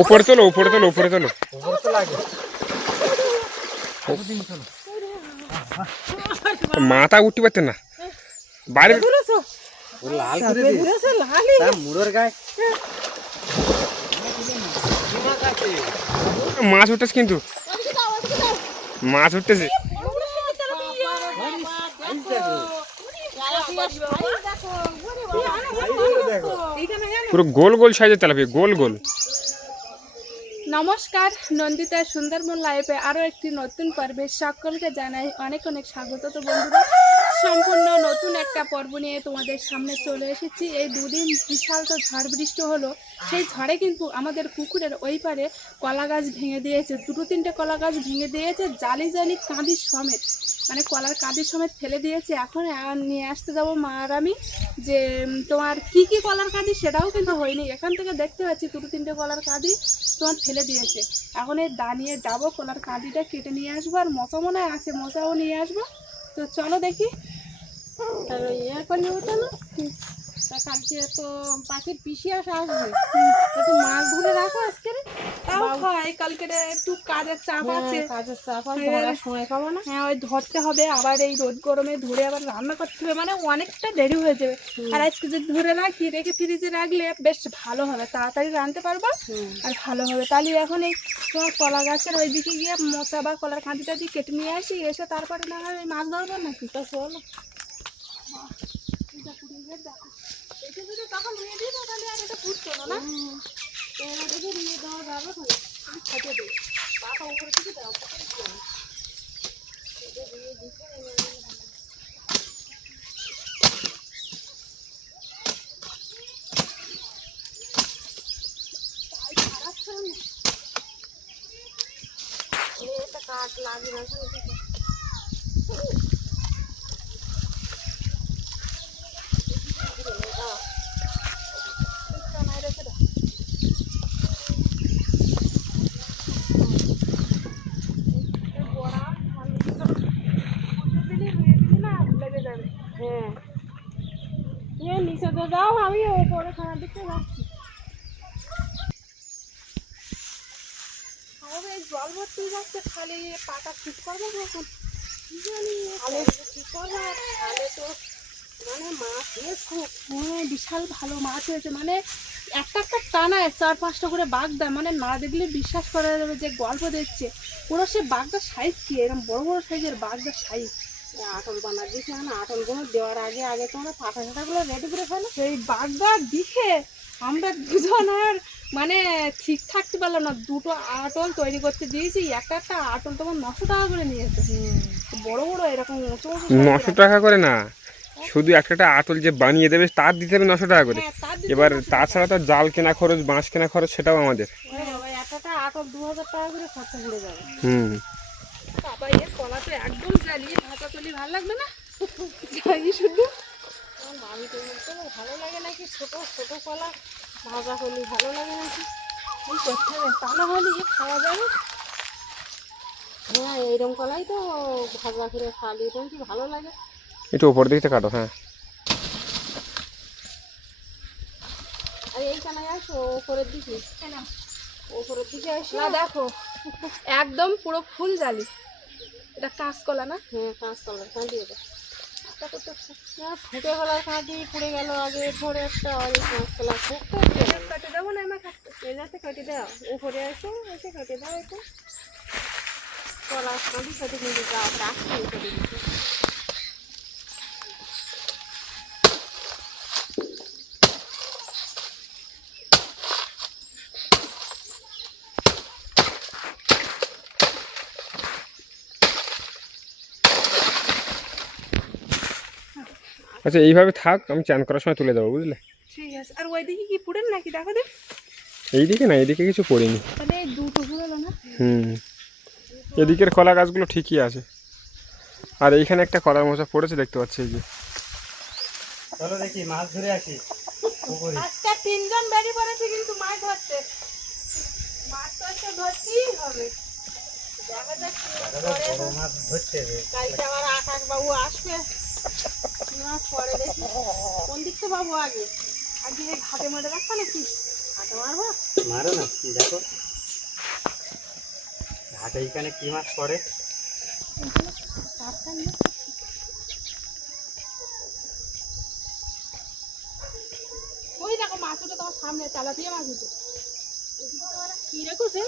উপরে তোলো, উপরে তোলো, উপরে তোলো। মাথা উঠতে পারতেন না বাইরে। মাছ উঠতেছে, কিন্তু মাছ উঠতেছে। পুরো গোল গোল সাইজের তেলাপিয়া, গোল গোল। নমস্কার, নন্দিতা সুন্দরবন লাইভে আরও একটি নতুন পর্বে সকলকে জানাই অনেক অনেক স্বাগত। তো বন্ধুরা, সম্পূর্ণ নতুন একটা পর্ব নিয়ে তোমাদের সামনে চলে এসেছি। এই দুদিন বিশাল তো ঝড় বৃষ্টি হলো, সেই ঝড়ে কিন্তু আমাদের পুকুরের ওই পারে কলা গাছ ভেঙে দিয়েছে, দুটো তিনটে কলা গাছ ভেঙে দিয়েছে, জালি জালি কাঁদি সমেত, মানে কলার কাঁদি সমেত ফেলে দিয়েছে। এখন নিয়ে আসতে যাবো মা আর আমি, যে তোমার কি কি কলার কাঁদি সেটাও কিন্তু হয়নি। এখান থেকে দেখতে পাচ্ছি দুটো তিনটে কলার কাঁদি তোমার ফেলে দিয়েছে। এখন এই দাঁড়িয়ে যাবো, কলার কাঁদিটা কেটে নিয়ে আসবো, আর মশা মনে আছে, মশাও নিয়ে আসবো। তো চলো দেখি। ইয়ে করলে হতো না, তা কালকে তো পাখির পিসি আসবে, একটু মাছ ধরে রাখো আজকে। তাও হয়, কালকে একটু কাজের চাপ আছে, কাজের চাপ আছে, ধরার সময় পাবো না। হ্যাঁ, ওই ধরতে হবে, আবার এই রোদ গরমে ধরে আবার রান্না করতে হবে, মানে অনেকটা দেরি হয়ে যাবে। আর আজকে যদি ধরে রাখি, রেখে ফ্রিজে রাখলে বেশ ভালো হবে, তাড়াতাড়ি রাঁধতে পারবো আর ভালো হবে। তাহলে এখন এই তোমার কলা গাছের ওইদিকে গিয়ে মশা বা কলার কাঁদিটা দিয়ে কেটে নিয়ে আসি, এসে তারপরে না হয় মাছ ধরবো নাকি। তো চলো, এটা যদি তখন নিয়ে দিই তাহলে আর এটা ফুটতো না, এটা থেকে নিয়ে দেওয়া যাবে। আমি খেতে দিই, পাতা উপরে থেকে দেওয়া এটা কাঠ লাগে না। হ্যাঁ, তুমি নিচে তো যাও, আমি ওপরে খানা দিতে যাচ্ছি। এই জল ভর্তি যাচ্ছে, খালি পাটা ঠিক করবো কখন খালে ঠিক করবো। খালে তো মানে মাছ খুব, হ্যাঁ বিশাল ভালো মাছ হয়েছে, মানে একটা একটা টানায় 4-5টা করে বাঘ দেয়, মানে না দেখলে বিশ্বাস করা যাবে যে গল্প দেখছে। পুরো সে বাঘটার সাইজ কি, এরকম বড় বড় সাইজের বাঘটার সাইজ। আটল বানা দিয়েছে, মানে আটলগুলো দেওয়ার আগে আগে তোমরা পাতা ছাটাগুলো রেডি করে ফেলো। সেই বাঘটা দেখে আমরা দুজন আর মানে ঠিক থাকতে পারলাম না, দুটো আটল তৈরি করতে দিয়েছি। একটা একটা আটল তোমার 900 টাকা করে নিয়েছে, বড় বড় এরকম উঁচু। 900 টাকা করে না, শুধু একটা আটল যে বানিয়ে দেবে তার দিতে হবে 900 টাকা করে। এবার তাছাড়া তো জাল কেনা খরচ, বাঁশ কেনা খরচ, সেটাও আমাদের। একটা আটল 2000 টাকা করে খরচা পড়ে যাবে। বাবা, এর কলা তো একদম জ্বালিয়ে ভাজা করলে ভালো লাগবে না, জানি শুধু আমি তো ভালো লাগে নাকি, ছোট ছোট কলা ভাজা করলে ভালো লাগে নাকি, এই করতে হবে, তা না হলে খাওয়া যাবে। হ্যাঁ, এইরকম কলাই তো ভাজা করে খালি এরকম কি ভালো লাগে। একটু উপর দিকে কাটো। হ্যাঁ, আর এইখানে আসো, ওপরের দিকে, ওপরের দিকে আসো না, দেখো একদম পুরো ফুল জালি। এটা কাঁচকলা না? হ্যাঁ, কাঁচকলার কাঁদি। এটা ফুটে গলার কাঁদি পুড়ে গেল আগে, ধরে একটা কাঁচকলা কেটে দেবো না, আমার কাটতে কেটে দাও, উপরে আসো, এসে কেটে দাও। এটা কলার কাঁদি কেটে কিন্তু দাও, রাখছি কেটে দিচ্ছি। আচ্ছা, এইভাবে থাক, আমি চান করার সময় তুলে দেবো, বুঝলে? ঠিক আছে। আর ওইদিকে কি পুড়েন নাকি দেখো দেখ। এইদিকে না, এইদিকে কিছু পড়িনি। তাহলে এই দুটো পুরো না। এদিকের কলা গাছগুলো ঠিকই আছে, আর এইখানে একটা কলার মোচা পড়েছে দেখতে পাচ্ছি। এই যে চলো দেখি মাছ ধরে আসি। আজকে 3 জন বেরিয়ে পড়েছে কিন্তু মাছ ধরতে, মাছ তো আজকে ধরতেই হবে। বড় মাছ ধরছে রে। কালকে আবার আকাশ বাবু আসবে, কি মাছ পরে দেখি। কোন দিকটা বাবু আগে আগে ঘাটে মাঠে রাখবো নাকি? ঘাটে মারবো। মারো না, দেখো ঘাটে এখানে কি মাছ পড়ে। ওই দেখো মাছ উঠে তোমার সামনে, তেলাপিয়া মাছ উঠে। কি রেখেছে?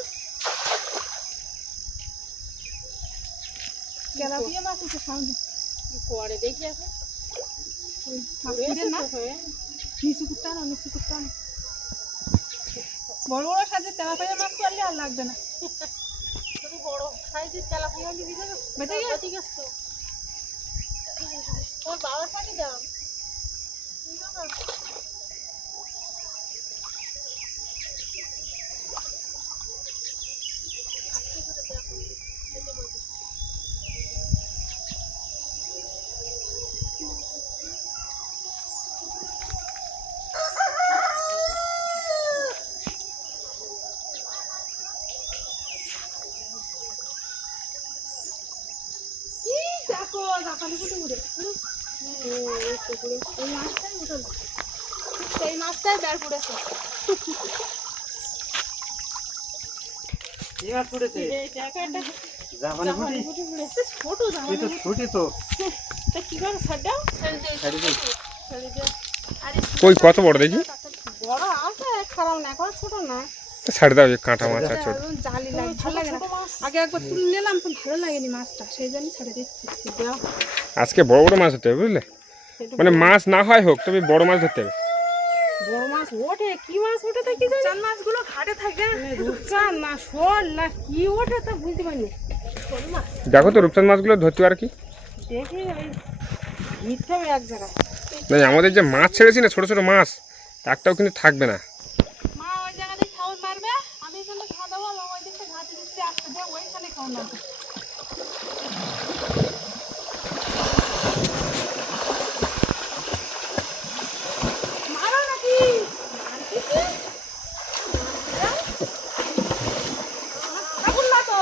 তেলাপিয়া মাছ উঠে সামনে পরে দেখি। এখন নিচু কুটটা না, নিচু কুটটা না। বড় বড় সাইজের তেলাপিয়া মাছ পারলে আর লাগবে না। বড় সাইজের তেলাপিয়া বেঁচে গেছে তো। তোমার বাবার পানি দাও। দেখো জাপানি কুটে উঠে এই মাছটাই উঠল, সেই মাছটাই বের পড়েছে। কি মাছ পড়েছে? জাপানি পুঁটি? ছোট তুই জাপানি তো ছুটি তো। তা কি করে ছাড়াও? ছাড়ি দে। আরে কই কত বড় দেখি? বড় আছে, খারাপ না, এখন ছোট না। ছাড় দাও, এই কাঁটা মাছ আছে ছোট। জালি লাগে, ভালো লাগে না। আগে একবার তুলে নিলাম তো ভালো লাগেনি মাছটা, সেই জন্য ছেড়ে দিচ্ছি। আজকে বড় বড় মাছ হতে হবে বুঝলে, মানে মাছ না হয় হোক, তবে বড় মাছ ধরতে হবে। বড় মাছ ওঠে, কি মাছ ওঠে তা কি জানি। চার মাছগুলো ঘাটে থাকে, রূপচাঁদ না শোল না কি ওঠে তা বুঝতে পারিনি। দেখো তো রূপচাঁদ মাছগুলো ধরতে আর কি দেখি ওই ভিড়তে হবে এক জায়গায়। মানে আমাদের যে মাছ ছেড়েছি না, ছোট ছোট মাছ, একটাও কিন্তু থাকবে না। মা ওই জায়গাতে খাওয়ার মারবে, আমি এখানে খাওয়া দাওয়া ওই দিকটা ঘাটে দিচ্ছি, আসতে দেয় ওইখানে খাওয়া মারবে। মারো নাকি? আগুন না তো।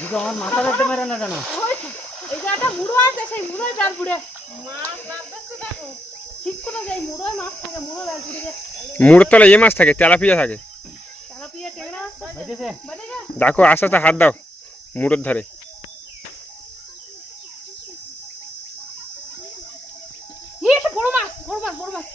দিদি আমার মাথা ধরতে পারে না কেন? এই যে একটা মুড়ো আছে, সেই মুড়োয় জাল পুড়ে মাছ লাগছে। দেখো ঠিক করে যাই, মুড়োয় মাছ থাকে, মুড়ো জাল পুড়ে যায়। মুড়োর তলায় এ মাছ থাকে, তেলাপিয়া থাকে। তেলাপিয়া টেংরা বাজেছে? বাজে গা। দেখো আস্তে আস্তে হাত দাও মুড়োর ধারে। এটা বড় মাছ, বড় মাছ, বড় মাছ।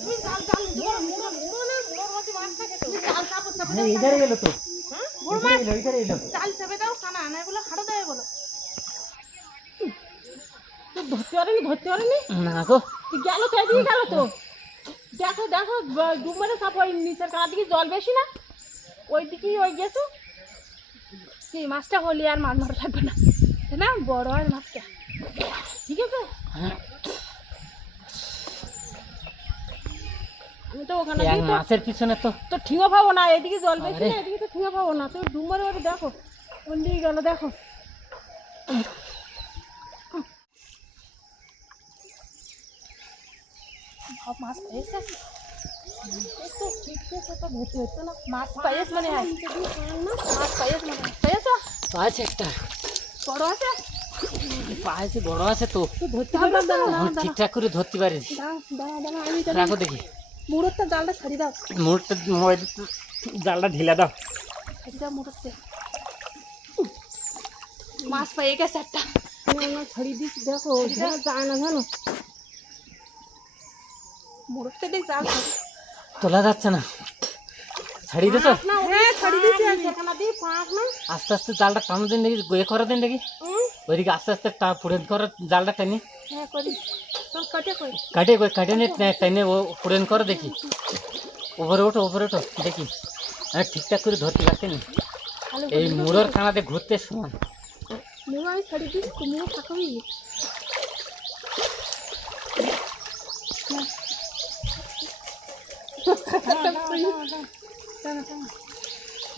তুমি জাল জাল মুড়ো মুড়ো মুড়ো না, মুড়োর মধ্যে মাছ থাকে তো। জাল চাপো চাপো। হ্যাঁ ইধারে গেল তো। হ্যাঁ বড় মাছ। ইধারে এলো। জাল চেপে দাও, কানা আনা এগুলো হাঁটা দেয় বলো। তো ধরতে পারেনি, ধরতে পারেনি না গো। গেল তো, এদিকে গেল তো। দেখো দেখো ডুব মেরে চাপ, ওই নিচের কানার দিকে জল বেশি না, ওই দিকেই ওই গেছো। কি মাছটা হলি আর মাছ মারা থাকবে না, তাই না? বড় আর মাছটা ঠিক আছে। আমি তো ওখানে এক মাছের পিছনে তো তো ঠিঙো পাবো না, এদিকে জল বেশি না, এদিকে তো ঠিঙো পাবো না। তুমি ডুব মেরে ওটা দেখো কোন দিকে গেল দেখো। মাছ পেয়েছে তো, ঠিক আছে তো ধরতে হচ্ছে না। মাছ পাইস মানে হয়, মাছ পাইস মানে পেয়েছো? পাঁচ একটা বড় আছে, পাঁচ বড় আছে তো। ধরতে হবে না। ঠিকঠাক করে ধরতে পারিস? আমি রাখো দেখি। মুড়োরটা জালটা ছাড়ি দাও, মুহূর্তে জালটা ঢিলা দাও। ছাড়ি দাও মুড়োতে। মাছ পাইয়ে গেছে একটা, ছাড়ি দিস। দেখো যায় না জানো, মুড়োতে দেখ জাল তোলা যাচ্ছে না। ছাড়িয়ে দিছো? হ্যাঁ ছাড়ি দিছি। এখানে দিয়ে পাঁচ না, আস্তে আস্তে জালটা টানো দিন দেখি, গোয়ে করা দিন দেখি। ওইদিকে আস্তে আস্তে পুরেন করো জালটা টেনে। হ্যাঁ করি চল কাটে কই কাটে নে টেনে ও পুরেন করো দেখি। উপরে ওঠো দেখি। আমি ঠিকঠাক করে ধরতে পারছি না, এই মুড়োর কানাতে ঘুরতে সময়। মুড়ো আমি ছাড়ি দিস, মুড়ো থাকবি।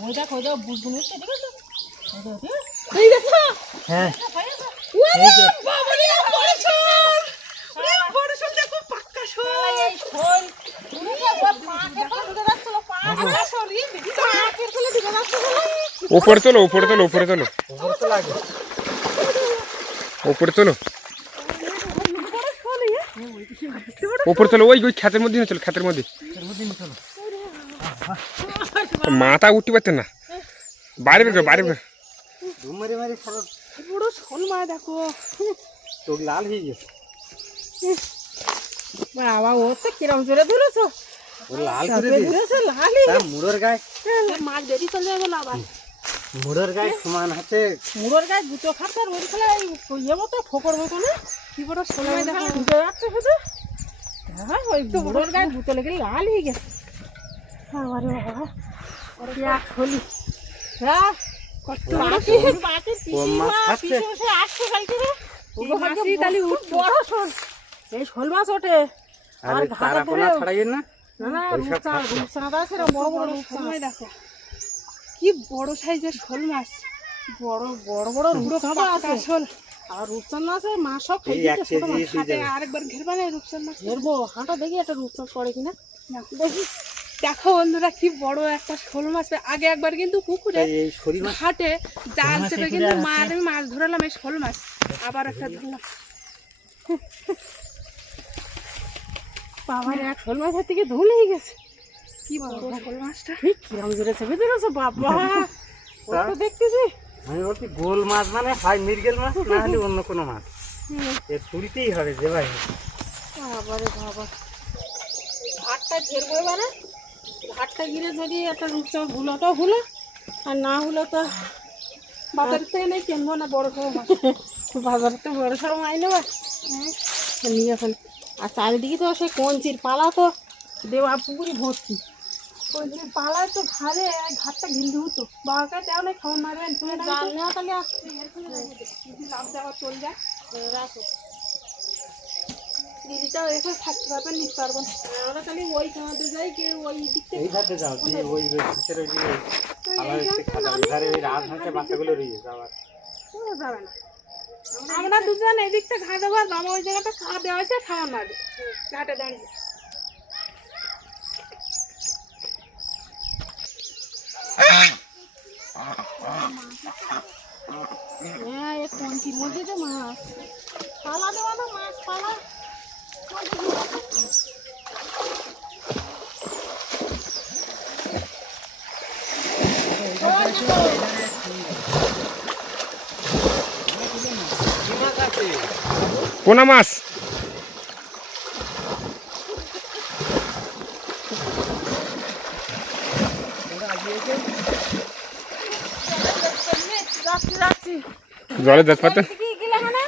ওই দেখো বুঝবুন হচ্ছে, ঠিক আছে? হ্যাঁ এই যে উপরে তোলো, উপরে তোলো, উপরে তোলো, উপরে তো লাগে। উপরে তোলো, উপরে তোলো, ওই ওই ক্ষেতের মধ্যে নিয়ে চলো, ক্ষেতের মধ্যে। এর মধ্যে নিয়ে চলো। মাথা উঠতে পারতেন না, বাইরে বের করো, বাইরে বের। ধুম মারি মারি সারা পুরো শোল মাছ দেখো। চোখ লাল হয়ে গেছে। বাবা ও তো কিরম জোরে ধরেছো, ও লাল করে দিয়েছে। ধরেছো লালই। তার মুড়োর গায়ে, মাছ বেরিয়ে চলে যাবে না আবার। মুড়োর গায়ে সমান আছে। মুড়োর গায়ে দুটো খাচ্ছে আর ওই ফেলে ইয়ে মতো ফোকর মতো না কি বড় শোল মাছ দেখো ঢুকে যাচ্ছে শুধু। হ্যাঁ ওই তো মুড়োর গায়ে দুটো লেগে লাল হয়ে গেছে। আরে বাবা কি এক হলি। হ্যাঁ কত বাকি বাকি কম মাছ খাচ্ছে। আসছে কালকে রে ওগো মাছি তালি বড় শোল। এই শোল মাছ ওঠে আর আর তারা ঘাটা কোনা ধরে ছাড়াইয়েন না। না না ওইসব রূপচাঁদ খাচ্ছে। রূপচাঁদ আছে রে বড় বড় রূপচাঁদ দেখো কি বড় সাইজের শোল মাছ। বড় বড় বড় রূপচাঁদ আছে শোল আর রূপচাঁদ মাছ মাছ সব এই খাইয়ে এক দিতে ছোট কেজি মাছ হয়ে হাতে যাবে। আরেকবার ঘেরবা না রূপচাঁদ মাছ ঘেরবো হাঁটা দেখি একটা রূপচাঁদ পড়ে কিনা দেখি। দেখো বন্ধুরা কি বড় একটা শোল মাছ আগে একবার কিন্তু পুকুরে তাই এই শরীর মাছ ঘাটে জাল মাছ চেপে এই কিন্তু পুকুরে আছে। আমি মাছ ধরালাম এই শোল মাছ আবার একটা ধরলাম। বাবার এক শোল মাছের থেকে ধুলে গেছে কি বড় শোল মাছটা ঠিক কিরম জোরে চেপে ধরেছো বাবা ও তো দেখতেছি। আমি বলছি গোল মাছ মানে হয় মৃগেল মাছ না হলে অন্য কোনো মাছ। এর তুলতেই হবে যে ভাই। বাবারে বাবা ঘাটটা ঘেরবো এবারে ঘাটটা ঘিরে যদি একটা রূপচাঁদ হলো তো হলো আর না হলো তো বাজার থেকে নেই কিনবো না বড় সড়ো মাছ। বাজার তো বড় সড়ো মাছ নেবা হ্যাঁ নিয়ে ফেল। আর চারিদিকে তো সেই কঞ্চির পালা তো দেওয়া পুকুরি ভর্তি কঞ্চির পালায় তো ঘাড়ে ঘাটটা ঘিরতে হতো বাবাকে দেওয়া নেই খাওয়া মারবেন তুমি জাল নেওয়া তাহলে যদি লাভ দেওয়া চল যায় রাখো দিদিটাও এসে থাকতে পারবেন নিতে পারবো না আমরা খালি ওই খাওয়াতে যাই কি ওই দিক থেকে এই ধারে যাও যে ওই ঘাসের ওই দিকে আবার একটু খাটা ধারে ওই রাত হাঁসে বাচ্চাগুলো রয়ে যাওয়ার। যাবে না আমরা দুজন এই দিকটা ঘা দেবো আর বাবা ওই জায়গাটা খাওয়া দেওয়া হয়েছে খাওয়া মারবে ঘাটে দাঁড়িয়ে। হ্যাঁ এই কঞ্চির মধ্যে তো মাছ পালা দেওয়া না মাছ পালা পোনা মাছ। যাচ্ছি যাচ্ছি জলে যেতে পারতেন। কি গেলে মানে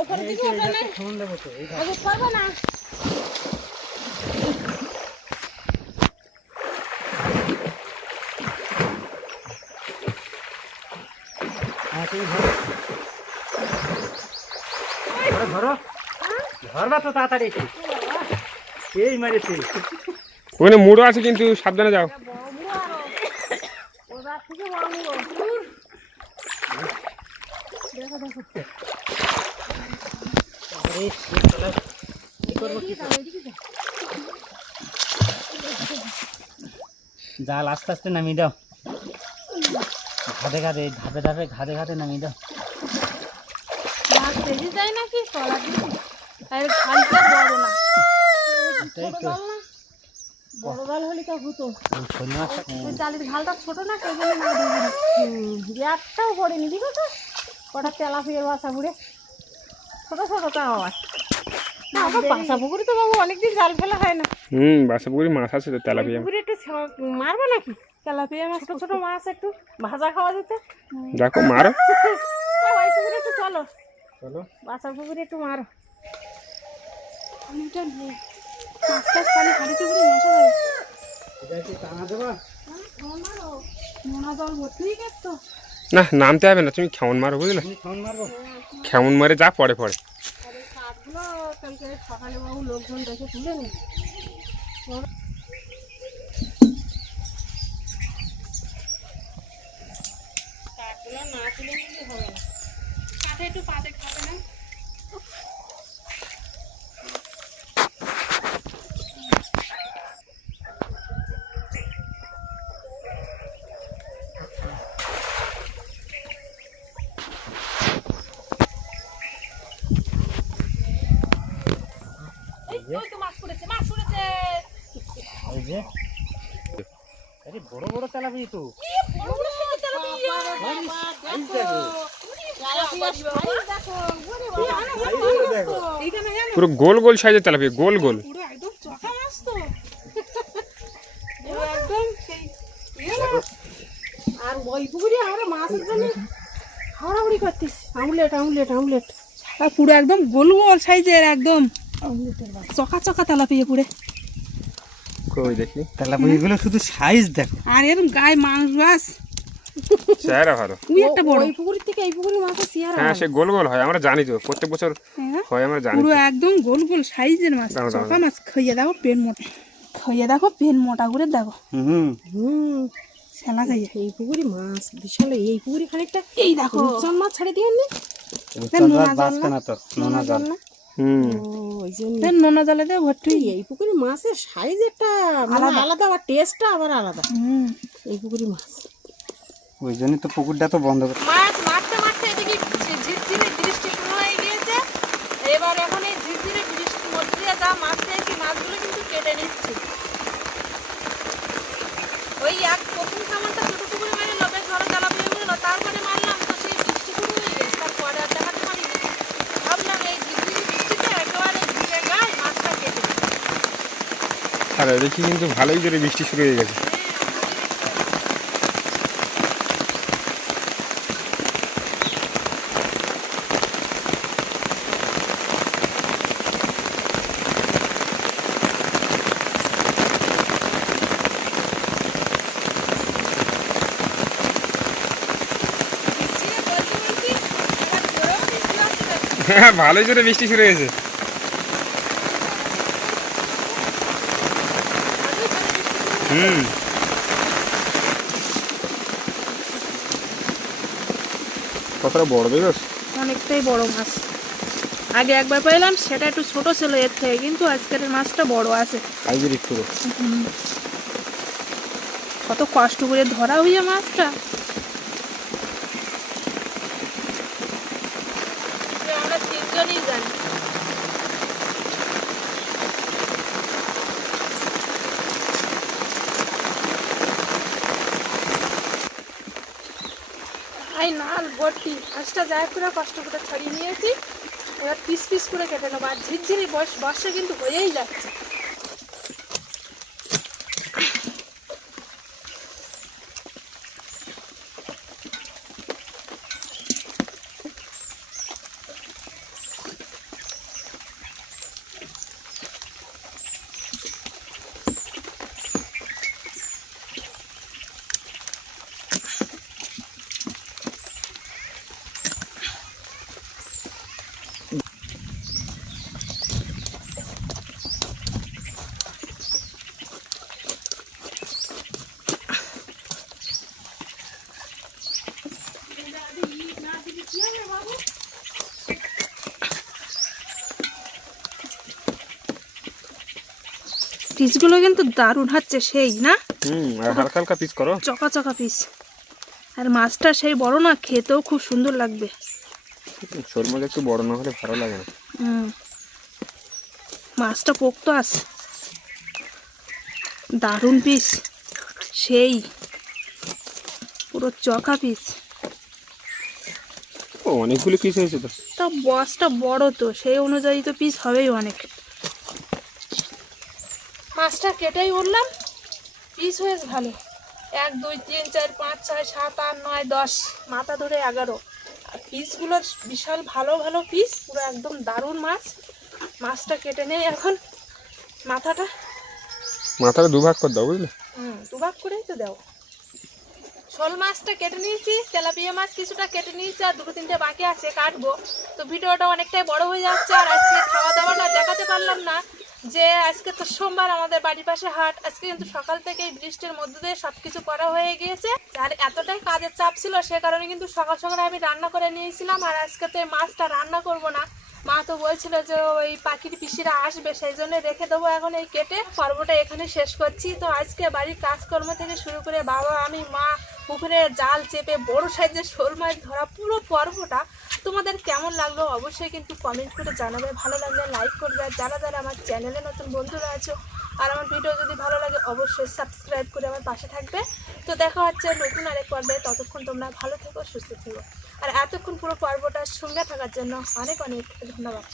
ওখানে দিকে ওটা নেই আগে পারবে না হ্যাঁ তুমি ধরো ধরো ধরবা তো তাড়াতাড়ি এসে। এই মারেছে। ওখানে মুড়ো আছে কিন্তু সাবধানে যাও। ওদার থেকে বড় মুড়ো দেখো দেখো এই তাহলে কি করবো কি জাল আস্তে আস্তে নামিয়ে দাও। ঘাটে ঘাটে ধাপে ধাপে ঘাটে ঘাটে নামিয়ে দাও। মাছ বেরিয়ে যায় নাকি তলা দিয়ে আর খালটা বড় না এটাই ছোট তো জাল না বড় জাল হলে তো হতো ওই শোল মাছটা ওই জালের ঘালটা ছোট না সেই জন্য না দিয়ে একটাও পড়েনি দিকে তো কটা তেলাপিয়ার বাসা ঘুরে ছোট ছোট তাও আবার না আমার বাসা পুকুরে তো বাবু অনেকদিন জাল ফেলা হয় না বাসা পুকুরি মাছ আছে তো তেলাপিয়া। পুকুরে একটু মারবে নাকি তেলাপিয়া মাছ ছোট ছোট মাছ একটু ভাজা খাওয়া যেতে দেখো মারো। ওই পুকুরে একটু চলো চলো বাসা পুকুরে একটু মারো পানিটা নেই মাছ টাছ পানি হাঁড়িতে করে মেশা যাবে এটা কি টানা দেবা? নোনা জল ভর্তি হয়ে গেছে তো না নামতে হবে না, তুমি খেমন মারো বুঝলে, তুমি ফোন মারবো। খেমন মারে যা পড়ে পড়ে। আর এই কাঠগুলো কালকে সকালে বাবু লোকজন দেখে তুলে নি কাঠগুলো না তুলে নিলে হবে না কাঠে একটু পাতে খাবে না ওই তো মাছ পড়েছে, মাছ পড়েছে। এই যে আরে বড় বড় তেলাপিয়া তো কি বড় বড় সাইজের তেলাপিয়া! তেলাপিয়া সাইজ দেখো, ওরে বাবা! এইখানে জানো পুরো গোল গোল সাইজের তেলাপিয়া, গোল গোল। পুরো একদম চকা মাছ তো। পুরো একদম সেই ইয়ে না। আর ওই পুকুরে আমরা মাছের জন্য হাওড়াহুড়ি করতেছি। Omelette omelette omelette. আর পুরো একদম গোল গোল সাইজের, একদম চকা চকা তেলাপিয়া পুরে। কই দেখি, তেলাপিয়াগুলো শুধু সাইজ দেখো। আর এর গায়ে মাংস আছে। চেহারা ভালো। তুই একটা বড় ওই পুকুরের থেকে এই পুকুরের মাছের চেহারা হ্যাঁ, সে গোল গোল হয়, আমরা জানি তো, প্রত্যেক বছর হয়, আমরা জানি পুরো তো। একদম গোল গোল সাইজের মাছ, দাঁড়াও, চকা মাছ। খাইয়ে দেখো পেন মোটা, খাইয়ে দেখো পেন মোটা করে দেখো। সেলা খাইয়ে এই পুকুরি মাছ বিশাল, এই পুকুরি খানিকটা এই দেখো রূপচাঁদ মাছ ছেড়ে দিয়ে নি বাঁচবে না তো, নোনা জল। ওই জন্য নোনা জলে দিয়ে ভর্তি। এই পুকুরি মাছের সাইজ একটা আলাদা, আর টেস্টটা আবার আলাদা এই পুকুরি মাছ। ওই জন্য তো পুকুরটা তো বন্ধ করে। মাছ মারতে মারতে এদিকে ঝিরঝিরে বৃষ্টি শুরু হয়ে গিয়েছে। এবার এখন এই ঝিরঝিরে বৃষ্টির মধ্যে দিয়ে যা মাছ পেয়েছি, মাছগুলো কিন্তু কেটে নিচ্ছি। ওই এক প্রথম খামারটা ছোট পুকুরে মারি লোকের ঘরে তেলাপিয়া গুলো, তারপরে মারলাম তো সেই বৃষ্টি শুরু হয়ে গেছে, তারপরে আর দেখাতে পারিনি। ভাবলাম এই ঝিরঝিরে বৃষ্টিতে একেবারে ভিজে গায়ে মাছটা কেটে দিই। আরে দেখি কিন্তু ভালোই জোরে বৃষ্টি শুরু হয়ে গেছে। হ্যাঁ, ভালোই জোরে বৃষ্টি শুরু হয়েছে। কতটা বড় বেরোস? অনেকটাই বড় মাছ। আগে একবার পেলাম, সেটা একটু ছোট ছিল এর থেকে, কিন্তু আজকের মাছটা বড় আছে। সাইজের একটু। কত কষ্ট করে ধরা হইয়া মাছটা। আমরা তিনজনই জানি। আই নাল ভর্তি মাছটা যায় করে কষ্ট করে ছাড়িয়ে নিয়েছি। এবার পিস পিস করে কেটে নেবো। আর ঝিরঝিরি বর্ষা কিন্তু হয়েই যাচ্ছে। পিসগুলো কিন্তু দারুণ হচ্ছে, সেই না? আর হালকা হালকা পিস করো, চকা চকা পিস। আর মাছটা সেই বড় না, খেতেও খুব সুন্দর লাগবে। শোল মাছ একটু বড় না হলে ভালো লাগে না। মাছটা পোক্ত আছে, দারুণ পিস, সেই পুরো চকা পিস। ও, অনেকগুলো পিস হয়েছে তো। তা বসটা বড় তো, সেই অনুযায়ী তো পিস হবেই অনেক। মাছটা কেটেই উঠলাম, পিস হয়েছে ভালো। 1 2 3 4 5 6 7 8 9 10, মাথা ধরে 11। আর পিসগুলো বিশাল ভালো ভালো পিস, পুরো একদম দারুণ মাছ। মাছটা কেটে নেই এখন। মাথাটা দুভাগ করে দাও, বুঝলে? দুভাগ করেই তো দাও। শোল মাছটা কেটে নিয়েছি, তেলাপিয়া মাছ কিছুটা কেটে নিয়েছি, আর 2 3টে বাকি আছে, কাটবো। তো ভিডিওটা অনেকটাই বড় হয়ে যাচ্ছে। আর আজকে খাওয়া দাওয়াটা দেখাতে পারলাম না, যে আজকে তো সোমবার, আমাদের বাড়ির পাশে হাট। আজকে কিন্তু সকাল থেকেই বৃষ্টির মধ্যে দিয়ে সবকিছু করা হয়ে গিয়েছে। আর এতটাই কাজের চাপ ছিল, সে কারণে কিন্তু সকাল সকাল আমি রান্না করে নিয়েছিলাম। আর আজকে তো এই মাছটা রান্না করব না, মা তো বলছিল যে ওই পাখির পিসিরা আসবে, সেই জন্য রেখে দেবো এখন এই কেটে। পর্বটা এখানে শেষ করছি। তো আজকে বাড়ির কাজকর্ম থেকে শুরু করে বাবা, আমি, মা পুকুরে জাল চেপে বড় সাইজের শোল মাছ ধরা, পুরো পর্বটা তো তোমাদের কেমন লাগলো অবশ্যই কিন্তু কমেন্ট করে জানাবে, ভালো লাগলে লাইক করবে, আর যারা যারা আমার চ্যানেলে নতুন বন্ধুরা আছো আর আমার ভিডিও যদি ভালো লাগে অবশ্যই সাবস্ক্রাইব করে আমার পাশে থাকবে। তো দেখা হচ্ছে নতুন আরেক পর্বে, ততক্ষণ তোমরা ভালো থেকো, সুস্থ থেকো। আর এতক্ষণ পুরো পর্বটার সঙ্গে থাকার জন্য অনেক অনেক ধন্যবাদ।